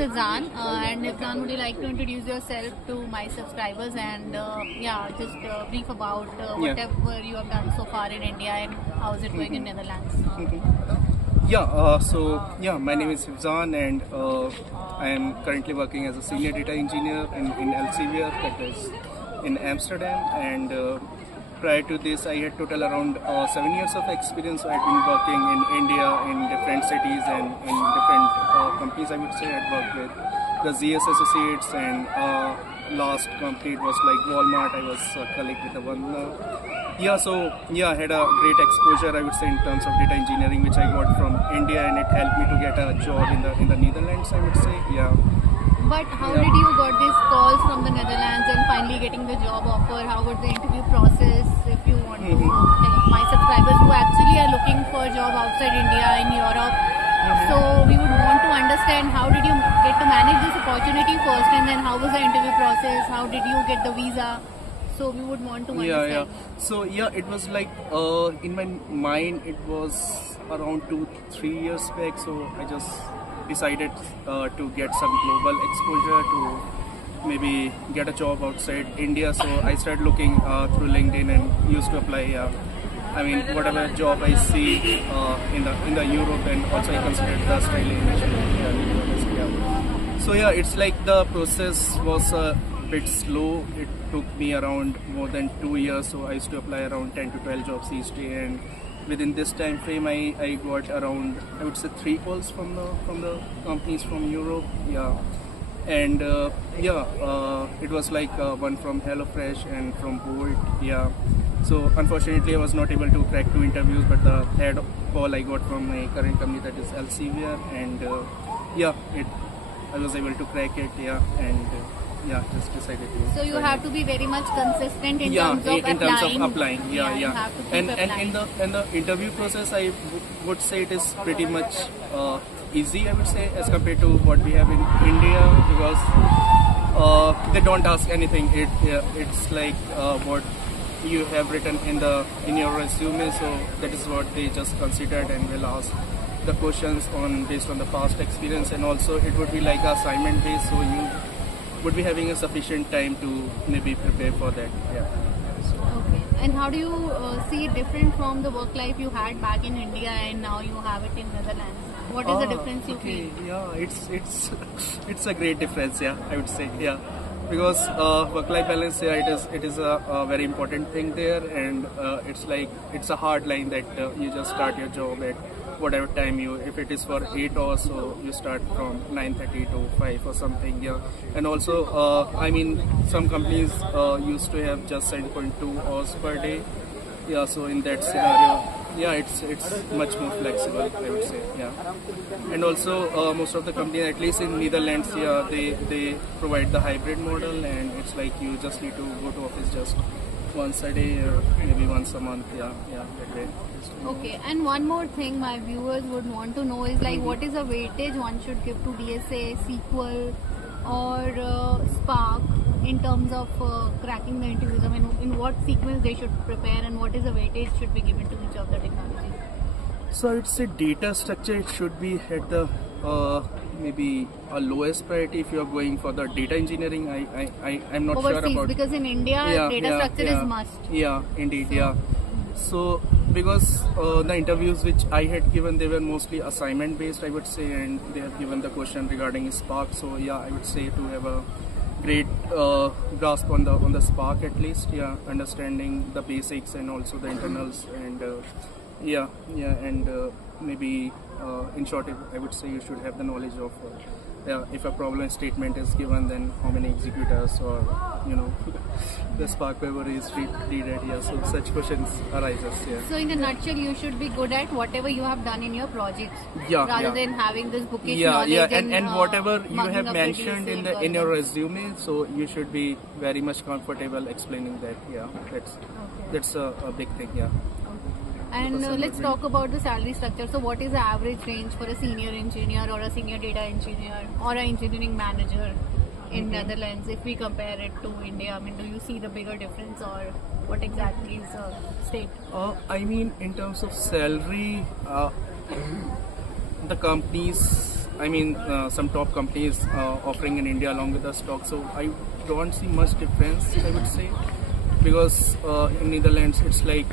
Hifzan, and Hifzan, would you like to introduce yourself to my subscribers and just brief about whatever you have done so far in India and how is it going in Netherlands? My name is Hifzan, and I am currently working as a senior data engineer in Elsevier, that is in Amsterdam. And prior to this, I had total around 7 years of experience. So I had been working in India in different cities and in different companies. I would say I'd worked with the ZS Associates, and last company it was like Walmart. I was a colleague with the one. I had a great exposure, I would say, in terms of data engineering, which I got from India, and it helped me to get a job in the Netherlands, I would say. But how did you got these calls from the Netherlands and finally getting the job offer? How was the interview process? If you want to help my subscribers who actually are looking for a job outside India, in Europe, so we would want to understand how did you get to manage this opportunity first, and then how was the interview process? How did you get the visa? So we would want to understand. So it was like in my mind it was around 2-3 years back. So I just decided to get some global exposure, to maybe get a job outside India. So I started looking through LinkedIn and used to apply. I mean, whatever job I see in the Europe, and also I considered the Australia initially. So it's like the process was a bit slow. It took me around more than 2 years. So I used to apply around 10 to 12 jobs each day, and within this time frame I got around, I would say, 3 calls from the companies from Europe. And it was like one from HelloFresh and from Bolt. So unfortunately I was not able to crack 2 interviews, but the third call I got from my current company, that is Elsevier, and I was able to crack it. Just decided to. So you have to be very much consistent in terms of applying. You have to keep applying. In the interview process, I would say it is pretty much easy, I would say, as compared to what we have in India, because they don't ask anything. It's like what you have written in your resume. So that is what they just considered, and will ask the questions based on the past experience, and also it would be like assignment based. So you would be having a sufficient time to maybe prepare for that. Okay. And how do you see it different from the work life you had back in India and now you have it in Netherlands? What is the difference you feel? It's a great difference. I would say. Because work-life balance, it is a very important thing there, and it's a hard line that you just start your job at whatever time if it is for 8 hours, so you start from 9:30 to 5 or something. And also I mean, some companies used to have just 7.2 hours per day. So in that scenario, it's much more flexible, I would say. And also most of the companies, at least in Netherlands, they provide the hybrid model, and it's like you just need to go to office just once a day or maybe once a month. That way. Okay, and one more thing my viewers would want to know is like what is the weightage one should give to DSA, SQL or Spark in terms of cracking the interviews? I mean, in what sequence they should prepare, and what is the weightage should be given to each of the technologies? So it's a data structure. It should be at the maybe a lowest priority if you are going for the data engineering. I'm not overseas, sure about, because in India data structure is must. Indeed. So because the interviews which I had given, they were mostly assignment based, I would say, and they have given the question regarding Spark. So I would say to have a great grasp on the Spark, at least. Understanding the basics and also the internals, and and maybe in short, I would say you should have the knowledge of if a problem statement is given, then how many executors, or the Spark memory is needed. So such questions arises. So in a nutshell, you should be good at whatever you have done in your projects, rather than having this bookish knowledge. And whatever you have mentioned in your resume, so you should be very much comfortable explaining that. That's a big thing. And let's talk about the salary structure. So what is the average range for a senior engineer or a senior data engineer or an engineering manager in Netherlands if we compare it to India? I mean, do you see the bigger difference, or what exactly is the state? I mean, in terms of salary, the companies I mean, some top companies offering in India along with the stock. So I don't see much difference, I would say, because in Netherlands it's like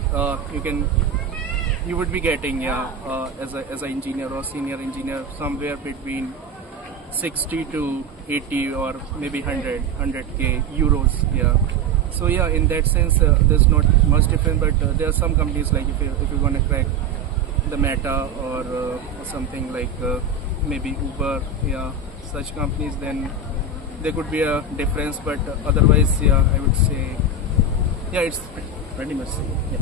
you would be getting as an engineer or senior engineer somewhere between 60 to 80 or maybe 100k euros. Yeah. So yeah, in that sense, there's not much difference. But there are some companies like if you're gonna crack the Meta or something like maybe Uber, yeah, such companies, then there could be a difference. But otherwise, yeah, I would say, yeah, it's pretty much same. Yeah.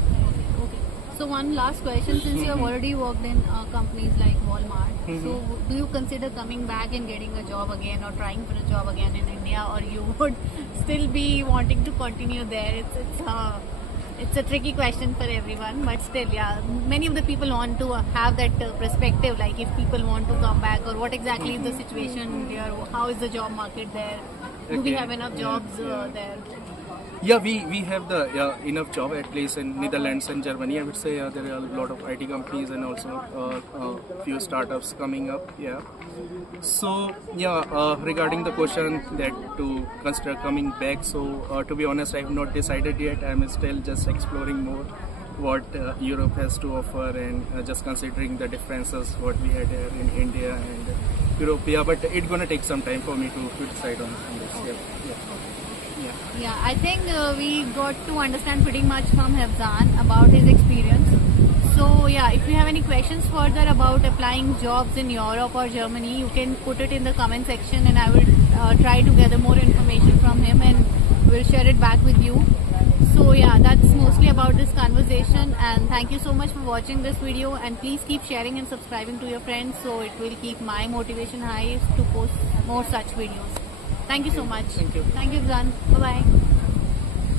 Okay. So one last question, since you have already worked in companies like Walmart, so do you consider coming back and getting a job again or trying for a job again in India, or you would still be wanting to continue there? It's a tricky question for everyone, but still, yeah, many of the people want to have that perspective, like if people want to come back, or what exactly is the situation there, how is the job market there, do we have enough jobs there? Yeah, we have the enough job, at least in Netherlands and Germany. I would say there are a lot of IT companies and also few startups coming up. Yeah. So yeah, regarding the question that to consider coming back. So to be honest, I have not decided yet. I'm still just exploring more what Europe has to offer, and just considering the differences what we had here in India and Europe. Yeah, but it's gonna take some time for me to decide on this. Yeah. Yeah, I think we got to understand pretty much from Hafzan about his experience. So yeah, if you have any questions further about applying jobs in Europe or Germany, you can put it in the comment section, and I will try to gather more information from him and we'll share it back with you. So yeah, that's mostly about this conversation, and thank you so much for watching this video, and please keep sharing and subscribing to your friends, so it will keep my motivation high to post more such videos. Thank you so much. Thank you. Thank you, Hafzan. Bye-bye.